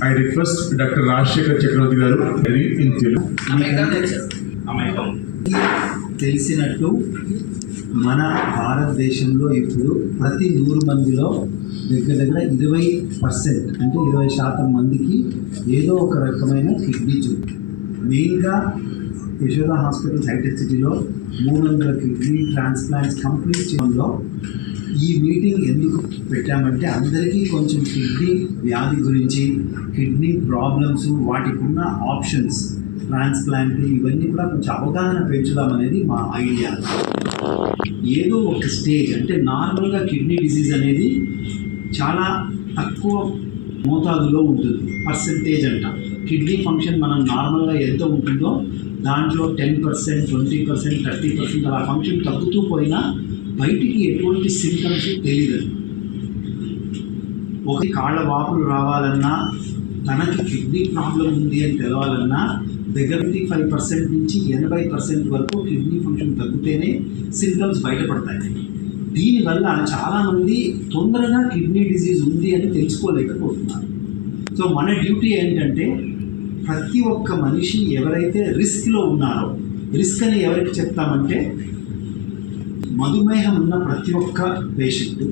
I request Dr. Rajshekar Chakravarti garu in Telugu. తెలిసినట్టు మన భారతదేశంలో ఇప్పుడు ప్రతి 100 మందిలో దగ్గర 20% అంటే 20% మందికి ఏదో ఒక రకమైన కిడ్నీ జబ్బు. మెయిన్గా యశోద హాస్పిటల్స్ హైటెక్ సిటీలో 300 కిడ్నీ ట్రాన్స్ప్లాంట్స్ కంప్లీట్ చేయడంలో ఈ మీటింగ్ ఎందుకు పెట్టామంటే అందరికీ కొంచెం కిడ్నీ వ్యాధి గురించి, కిడ్నీ ప్రాబ్లమ్స్, వాటికి ఉన్న ఆప్షన్స్, ట్రాన్స్ప్లాంట్ ఇవన్నీ కూడా కొంచెం అవగాహన పెంచుదామనేది మా ఐడియా. ఏదో ఒక స్టేజ్ అంటే నార్మల్గా కిడ్నీ డిసీజ్ అనేది చాలా తక్కువ మోతాదులో ఉంటుంది, పర్సంటేజ్ అంట. కిడ్నీ ఫంక్షన్ మనం నార్మల్గా ఎంత ఉంటుందో దాంట్లో 10%, 20%, 30% అలా ఫంక్షన్ తగ్గుతూ పోయినా బయటికి ఎటువంటి సింటమ్స్ తెలియదు. ఒక కాళ్ళ వాపులు రావాలన్నా, తనకి కిడ్నీ ప్రాబ్లం ఉంది అని తెలవాలన్నా 75% నుంచి 80% వరకు కిడ్నీ ఫంక్షన్ తగ్గితేనే సింటమ్స్ బయటపడతాయి. దీనివల్ల చాలామంది తొందరగా కిడ్నీ డిసీజ్ ఉంది అని తెలుసుకోలేకపోతున్నారు. సో మన డ్యూటీ ఏంటంటే ప్రతి ఒక్క మనిషి ఎవరైతే రిస్క్లో ఉన్నారో, రిస్క్ అని ఎవరికి చెప్తామంటే మధుమేహం ఉన్న ప్రతి ఒక్క పేషెంటు,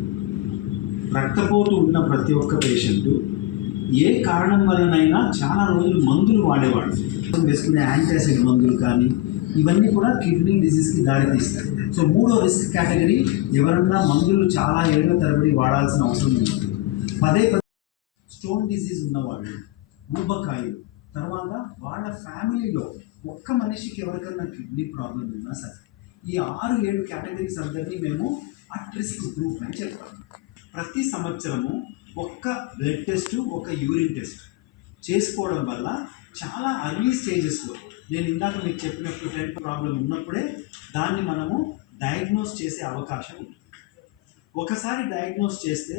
రక్తపోటు ఉన్న ప్రతి ఒక్క పేషెంటు, ఏ కారణం వలనైనా చాలా రోజులు మందులు వాడేవాడు, వేసుకునే యాంటాసిడ్ మందులు కానీ ఇవన్నీ కూడా కిడ్నీ డిసీజ్కి దారితీస్తాయి. సో మూడో రిస్క్ కేటగిరీ ఎవరన్నా మందులు చాలా ఏళ్ల తరబడి వాడాల్సిన అవసరం ఉంది. పదే స్టోన్ డిసీజ్ ఉన్నవాళ్ళు, ఊబకాయలు, తర్వాత వాళ్ళ ఫ్యామిలీలో ఒక్క మనిషికి ఎవరికన్నా కిడ్నీ ప్రాబ్లం ఉన్నా సరే ఈ 6-7 కేటగిరీస్ అందరినీ మేము అట్ రిస్క్ గ్రూప్ అని చెప్తాము. ప్రతి సంవత్సరము ఒక్క బ్లడ్ టెస్ట్, ఒక యూరిన్ టెస్ట్ చేసుకోవడం వల్ల చాలా అర్లీ స్టేజెస్లో, నేను ఇందాక మీకు చెప్పినప్పుడు 10 ప్రాబ్లం ఉన్నప్పుడే దాన్ని మనము డయాగ్నోస్ చేసే అవకాశం ఉంటుంది. ఒకసారి డయాగ్నోస్ చేస్తే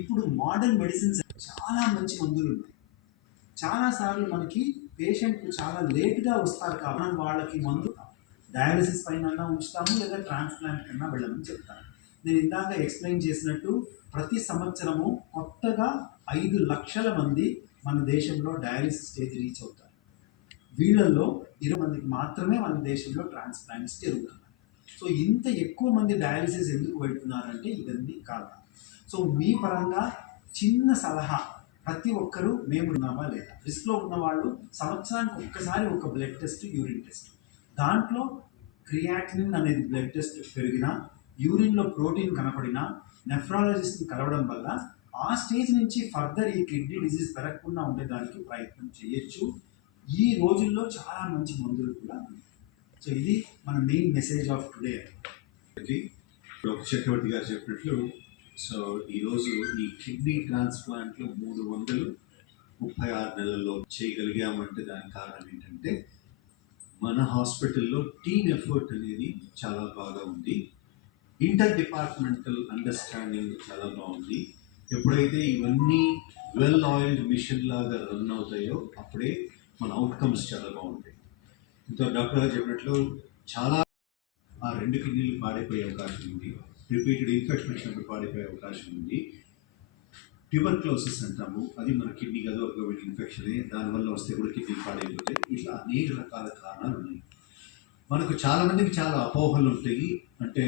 ఇప్పుడు మోడర్న్ మెడిసిన్స్ చాలా మంచి మందులు ఉన్నాయి. చాలాసార్లు మనకి పేషెంట్లు చాలా లేట్గా వస్తారు కాబట్టి వాళ్ళకి మందు డయాలసిస్ పైన ఉంచుతాము, లేదా ట్రాన్స్ప్లాంట్ కన్నా వెళ్ళమని చెప్తాను. నేను ఇందాక ఎక్స్ప్లెయిన్ చేసినట్టు ప్రతి సంవత్సరము కొత్తగా 5 లక్షల మంది మన దేశంలో డయాలసిస్ స్టేజ్ రీచ్ అవుతారు. వీళ్ళల్లో 20 మందికి మాత్రమే మన దేశంలో ట్రాన్స్ప్లాంట్స్ జరుగుతున్నాయి. సో ఇంత ఎక్కువ మంది డయాలసిస్ ఎందుకు వెళ్తున్నారంటే ఇవన్నీ కారణం. సో మీ పరంగా చిన్న సలహా, ప్రతి ఒక్కరూ మేము ఉన్నామా లేదా, రిస్క్లో ఉన్నవాళ్ళు సంవత్సరానికి ఒక్కసారి ఒక బ్లడ్ టెస్ట్, యూరిన్ టెస్ట్, దాంట్లో క్రియాటినిన్ అనేది బ్లడ్ టెస్ట్ పెరిగినా, యూరిన్లో ప్రోటీన్ కనపడినా నెఫ్రాలజిస్ట్ని కలవడం వల్ల ఆ స్టేజ్ నుంచి ఫర్దర్ ఈ కిడ్నీ డిసీజ్ పెరగకుండా ఉండడానికి ప్రయత్నం చేయొచ్చు. ఈ రోజుల్లో చాలా మంచి మందులు కూడా ఉన్నాయి. సో ఇది మన main message of today. Doctor Chakravarthy గారు చెప్పినట్లు, సో ఈరోజు ఈ కిడ్నీ ట్రాన్స్ప్లాంట్లు 336 నెలల్లో చేయగలిగామంటే దానికి కారణం ఏంటంటే మన హాస్పిటల్లో టీమ్ ఎఫర్ట్ అనేది చాలా బాగా ఉంది. ఇంటర్ డిపార్ట్మెంటల్ అండర్స్టాండింగ్ చాలా బాగుంది. ఎప్పుడైతే ఇవన్నీ వెల్ ఆయిల్డ్ మిషన్ లాగా రన్ అవుతాయో అప్పుడే మన అవుట్కమ్స్ చాలా బాగుంటాయి. ఇంత డాక్టర్ గారు చెప్పినట్లు చాలా ఆ 2 కిడ్నీలు పాడైపోయే అవకాశం ఉంది, రిపీటెడ్ ఇన్ఫెక్షన్ వచ్చినప్పుడు పాడైపోయే అవకాశం ఉంది. ట్యూబర్క్లోసిస్ అంటాము, అది మన కిడ్నీ కదా ఒక ఇన్ఫెక్షనే, దానివల్ల వస్తే కూడా కిడ్నీ పాడైపోతాయి. ఇట్లా అనేక రకాల కారణాలు ఉన్నాయి. మనకు చాలామందికి చాలా అపోహలు ఉంటాయి, అంటే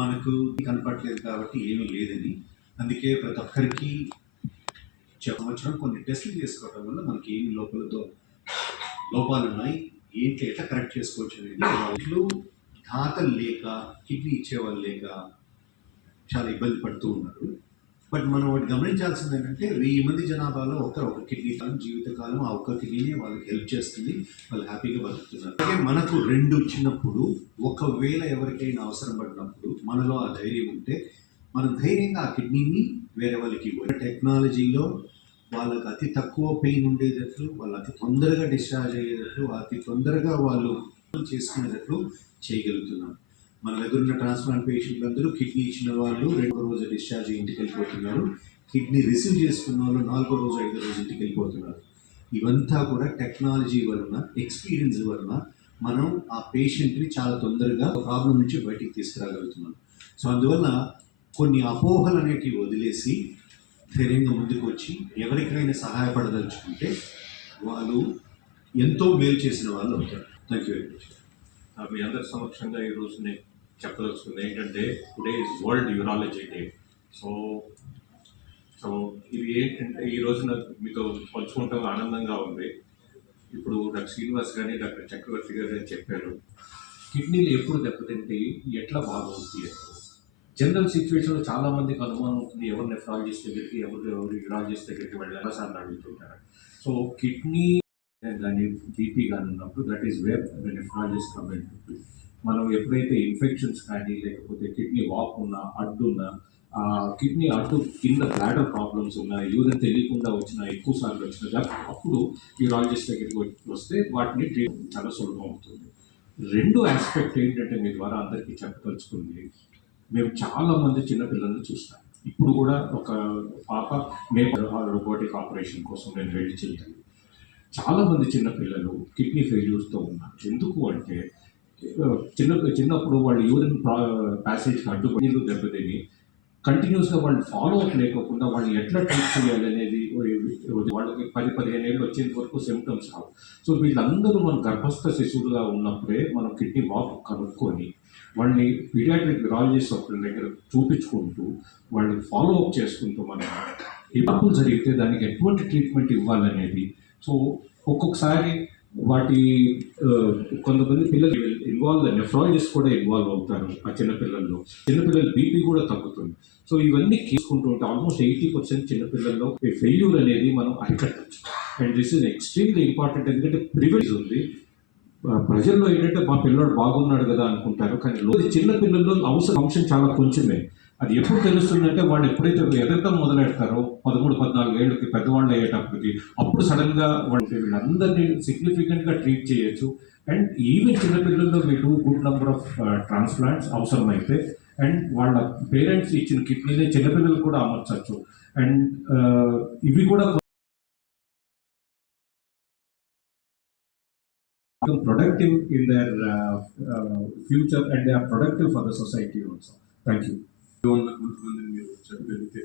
మనకు కనపడలేదు కాబట్టి ఏమీ లేదని. అందుకే ప్రతి ఒక్కరికి సంవత్సరం కొన్ని టెస్టులు చేసుకోవడం వల్ల మనకి ఏమి లోపాలు ఉన్నాయి, ఏంటి ఎట్లా కరెక్ట్ చేసుకోవచ్చు అనేది. వాళ్ళు దాతలు లేక, కిడ్నీ ఇచ్చేవాళ్ళు లేక చాలా ఇబ్బంది పడుతూ ఉన్నారు. బట్ మనం ఒకటి గమనించాల్సింది ఏంటంటే 1000 మంది జనాభాలో ఒక కిడ్నీ కాలం, జీవితకాలం ఆ ఒక్క కిడ్నీనే వాళ్ళకి హెల్ప్ చేస్తుంది, వాళ్ళు హ్యాపీగా బతుకుతున్నారు. అలాగే మనకు 2 వచ్చినప్పుడు, ఒకవేళ ఎవరికైనా అవసరం పడినప్పుడు మనలో ఆ ధైర్యం ఉంటే మనం ధైర్యంగా ఆ కిడ్నీని వేరే వాళ్ళకి ఇవ్వాలి. టెక్నాలజీలో వాళ్ళకి అతి తక్కువ పెయిన్ ఉండేటట్లు, వాళ్ళు అతి తొందరగా డిశ్చార్జ్ అయ్యేటట్లు, అతి తొందరగా వాళ్ళు చేసుకునేటట్లు చేయగలుగుతున్నారు. మన దగ్గర ఉన్న ట్రాన్స్ప్లాంట్ పేషెంట్లు అందరూ కిడ్నీ ఇచ్చిన వాళ్ళు 2వ రోజు డిశ్చార్జ్ ఇంటికి వెళ్ళిపోతున్నారు. కిడ్నీ రిసీవ్ చేసుకున్న వాళ్ళు 4వ రోజు, 5వ రోజు ఇంటికి వెళ్ళిపోతున్నారు. ఇవంతా కూడా టెక్నాలజీ వలన, ఎక్స్పీరియన్స్ వలన మనం ఆ పేషెంట్ని చాలా తొందరగా ప్రాబ్లం నుంచి బయటికి తీసుకురాగలుగుతున్నాం. సో అందువల్ల కొన్ని అపోహలు అనేటివి వదిలేసి ధైర్యంగా ముందుకు వచ్చి ఎవరికైనా సహాయపడదలుచుకుంటే వాళ్ళు ఎంతో మేలు చేసిన వాళ్ళు అవుతారు. Thank you very much. మీ అందరి సమక్షంగా ఈరోజు నేను చెప్పదలుచుకుంది ఏంటంటే today is world urology day. So so ఇది ఏంటంటే ఈ రోజున మీతో పంచుకుంటాం ఆనందంగా ఉంది. ఇప్పుడు డాక్టర్ శ్రీనివాస్ కానీ డాక్టర్ చక్రవర్తి గారు అని చెప్పారు, కిడ్నీలు ఎప్పుడు దెబ్బతింటే ఎట్లా బాగుంటుంది అని. జనరల్ సిచ్యువేషన్లో చాలా మందికి అనుమానం ఉంటుంది, ఎవరు నెఫ్రాలజిస్ట్ దగ్గరికి ఎవరు యూరాలజిస్ట్ దగ్గరికి వెళ్ళాలని సార్లు అడుగుతుంటారు. సో కిడ్నీ కానీ బీపీ కానీ ఉన్నప్పుడు that is where nephrologist come in. మనం ఎప్పుడైతే ఇన్ఫెక్షన్స్ కానీ లేకపోతే కిడ్నీ వాప్ ఉన్నా అడ్డు ఉన్నా కిడ్నీ అడ్డు కింద బ్లాడర్ ప్రాబ్లమ్స్ ఉన్నా యూరిన్ తెలియకుండా వచ్చినా ఎక్కువ సార్లు వచ్చినా అప్పుడు యూరాలజిస్ట్ దగ్గరికి వస్తే వాటిని ట్రీట్ చాలా సులభం అవుతుంది. రెండో ఆస్పెక్ట్ ఏంటంటే మీ ద్వారా అందరికీ చెప్పదలుచుకుంది, మేము చాలామంది చిన్నపిల్లల్ని చూస్తాం. ఇప్పుడు కూడా ఒక పాప మేము రోబోటిక్ ఆపరేషన్ కోసం నేను రెడీ చేయాలి. చాలామంది చిన్నపిల్లలు కిడ్నీ ఫెయిల్యూర్స్తో ఉన్నారు. ఎందుకు అంటే చిన్నప్పుడు వాళ్ళు యూరిన్ ప్యాసేజ్కి అడ్డుపడి దెబ్బతిని కంటిన్యూస్గా వాళ్ళు ఫాలో అప్ లేకోకుండా వాళ్ళు ఎట్లా ట్రీట్ చేయాలి అనేది వాళ్ళకి 10-15 ఏళ్ళు వచ్చేంత వరకు సిమ్టమ్స్ రావు. సో వీళ్ళందరూ మన గర్భస్థ శిశువులుగా ఉన్నప్పుడే మనం కిడ్నీ వాప్ కనుక్కొని వాళ్ళని పీడియాట్రిక్ యూరాలజిస్ట్ ఒకరి దగ్గర చూపించుకుంటూ వాళ్ళని ఫాలో అప్ చేసుకుంటూ మనం ఈ తప్పులు జరిగితే దానికి ఎటువంటి ట్రీట్మెంట్ ఇవ్వాలనేది. సో ఒక్కొక్కసారి వాటి కొంతమంది పిల్లలు నెఫ్రాలజిస్ట్ కూడా ఇన్వాల్వ్ అవుతారు. ఆ చిన్నపిల్లల్లో చిన్నపిల్లల బీపీ కూడా తగ్గుతుంది. సో ఇవన్నీ తీసుకుంటూ ఉంటే ఆల్మోస్ట్ 80% చిన్నపిల్లల్లో ఫెయిల్యూర్ అనేది మనం అరికట్టచ్చు. And this is extremely important. ఎందుకంటే ప్రివెన్స్ ఉంది. ప్రజల్లో ఏంటంటే మా పిల్లడు బాగున్నాడు కదా అనుకుంటారు, కానీ చిన్న పిల్లల్లో అంశం చాలా కొంచెమే. అది ఎప్పుడు తెలుస్తుందంటే వాళ్ళు ఎప్పుడైతే ఎదగటం మొదలెడతారో 13-14 ఏళ్ళకి పెద్దవాళ్ళు అయ్యేటప్పటికి అప్పుడు సడన్గా వాళ్ళు వీళ్ళందరినీ సిగ్నిఫికెంట్గా ట్రీట్ చేయొచ్చు. అండ్ ఈవెన్ చిన్నపిల్లల్లో మీకు గుడ్ నెంబర్ ఆఫ్ ట్రాన్స్ప్లాంట్స్ అవసరమైతే అండ్ వాళ్ళ పేరెంట్స్ ఇచ్చిన కిడ్నీని చిన్నపిల్లలు కూడా అమర్చచ్చు. అండ్ ఇవి కూడా productive in their future and they are productive for the society also. Thank you. కొంతమంది మీరు చెప్పగలిగితే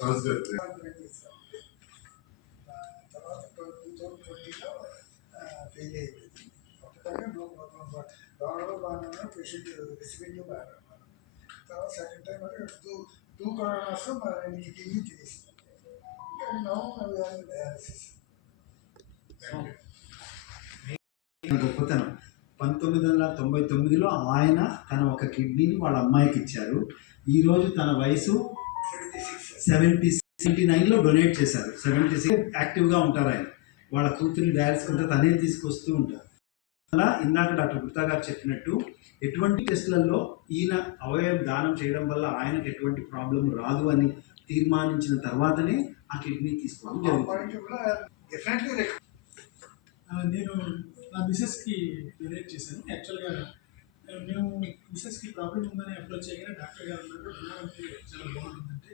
రాజు గారు. తర్వాత 2020లో ఫెయిల్ అయిపోయింది. ఒకటంగా దోమలో బాగా పేషెంట్ రిసివెంట్ బాగా తర్వాత సెకండ్ టైం అంటే టూ కరోనాస్ మీకు కిడ్నీ తీసేసింది. డయాలసిస్ గొప్పతనం 1999లో ఆయన తన ఒక కిడ్నీని వాళ్ళ అమ్మాయికి ఇచ్చారు. ఈరోజు తన వయసు 79లో డొనేట్ చేశారు. 76 యాక్టివ్గా ఉంటారు ఆయన. వాళ్ళ కూతురిని డయాలసిస్ అంతా తనే తీసుకొస్తూ ఉంటారు. అలా ఇందాక డాక్టర్ గుప్తా గారు చెప్పినట్టు ఎటువంటి టెస్టులలో ఈయన అవయవం దానం చేయడం వల్ల ఆయనకు ఎటువంటి ప్రాబ్లం రాదు అని తీర్మానించిన తర్వాతనే ఆ కిడ్నీ తీసుకోవడం జరుగుతుంది. నేను నా మిసెస్కి డొనేట్ చేశాను. యాక్చువల్గా మేము మిసెస్కి ప్రాబ్లం ఉందని అప్రోచ్ చేయగానే డాక్టర్ గారు అన్నారు డొనార్ అంటే చాలా బాగుంటుందంటే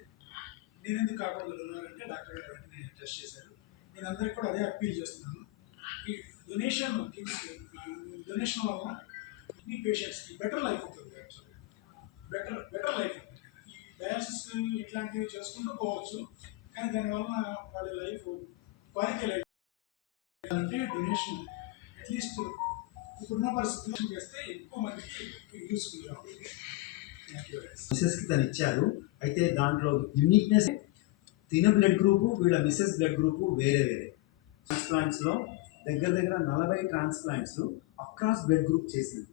నేను ఎందుకు కాకుండా డొనార్ అంటే డాక్టర్ గారు వెంటనే టెస్ట్ చేశారు. నేను అందరికీ కూడా అదే అప్పీల్ చేస్తున్నాను. ఈ డొనేషన్ వల్ల ఈ పేషెంట్స్కి బెటర్ లైఫ్ ఉంటుంది. యాక్చువల్గా బెటర్ లైఫ్ ఉంటుంది. ఈ డయాలసిస్ ఇట్లాంటివి చేసుకుంటూ పోవచ్చు, కానీ దానివల్ల వాళ్ళ లైఫ్ క్వాలిటీ లైఫ్ అంటే డొనేషన్ అట్లీస్ట్ ఇప్పుడున్న పరిస్థితుల్లో చేస్తే ఎక్కువ మందికి యూస్ఫుల్గా ఉంటుంది. మిసెస్కి తను ఇచ్చారు. అయితే దాంట్లో యూనిక్నెస్ తిన బ్లడ్ గ్రూపు వీళ్ళ మిసెస్ బ్లడ్ గ్రూపు వేరే వేరే. ట్రాన్స్ప్లాంట్స్లో దగ్గర 40 ట్రాన్స్ప్లాంట్స్ అక్రాస్ బ్లడ్ గ్రూప్ చేసింది.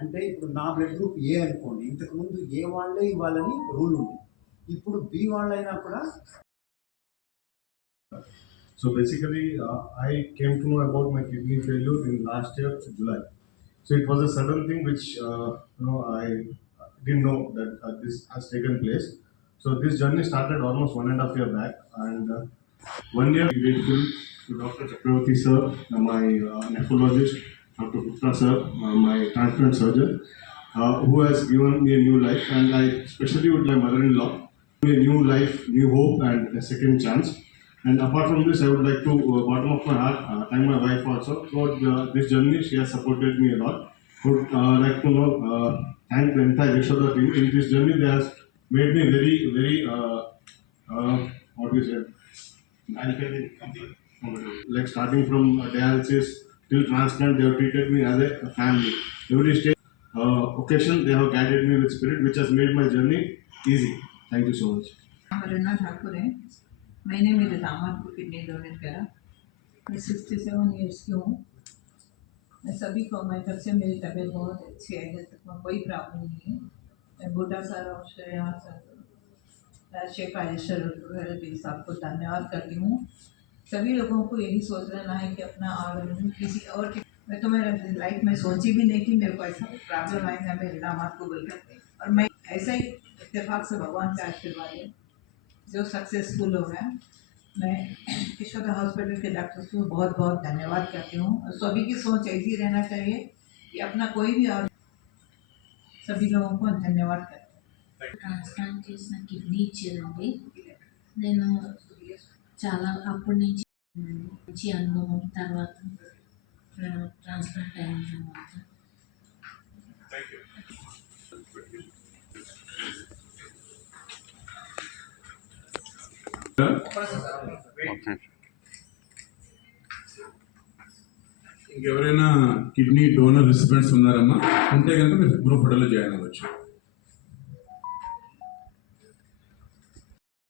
అంటే ఇప్పుడు నా బ్లడ్ గ్రూప్ ఏ అనుకోండి, ఇంతకుముందు ఏ వాళ్ళే ఇవ్వాలని రూల్ ఉంది. ఇప్పుడు బి వాళ్ళైనా కూడా. So basically, I came to know about my kidney failure in last year, July. So it was a sudden thing which I didn't know that this has taken place. So this journey started almost 1.5 years back, and 1 year grateful to Dr. Chakravarti sir, my nephrologist, Dr. Gupta sir, my transplant surgeon, who has given me a new life, and I especially with my mother-in-law, a new life, new hope, and a second chance. And apart from this, I would like to, bottom of my heart, thank my wife also. Throughout this journey, she has supported me a lot. Would like to thank the entire Yashoda team. In this journey, they has made me very what you said. Like starting from dialysis till transplant, they have treated me as a family. Every stage, occasion, they have guided me with spirit, which has made my journey easy. Thank you so much. Varuna Thakur है। मैंने मेरे दामाद को kidney donate करा। मैं 67 years की हूँ। मैं सभी को मैं तब से मेरी तबीयत बहुत अच्छी है, जब तक कोई प्रॉब्लम नहीं है। मैं बूढ़ा सर और श्रेया सर, शेख आयशर सबको धन्यवाद करती हूँ। सभी लोगों को यही सोच लेना है कि अपना ऑर्गन किसी और की, मैं तो मेरा लाइफ में सोची भी नहीं कि मेरे को ऐसा प्रॉब्लम आएगा मेरे दामाद को बोलकर, और मैं ऐसा ही इत्तेफाक से भगवान का आशीर्वाद है जो सक्सेसफुल हो रहा है। मैं यशोदा हॉस्पिटल के डॉक्टर्स को बहुत बहुत धन्यवाद करती हूँ, और सभी की सोच ऐसी रहना चाहिए कि अपना कोई भी और सभी लोगों को धन्यवाद करती हूँ। ట్రాన్స్ప్లాంట్ చేసిన కిడ్నీ ఇచ్చేదండి. నేను చాలా అప్పటి నుంచి మంచి అనుభవం. తర్వాత ట్రాన్స్ప్లాంట్ అయిన తర్వాత ఇంకెవరైనా కిడ్నీ డోనర్ రిసిపెంట్స్ ఉన్నారమ్మా? ఉంటే కనుక మీరు గ్రూప్ ఫోటోలో జాయిన్ అవ్వచ్చు.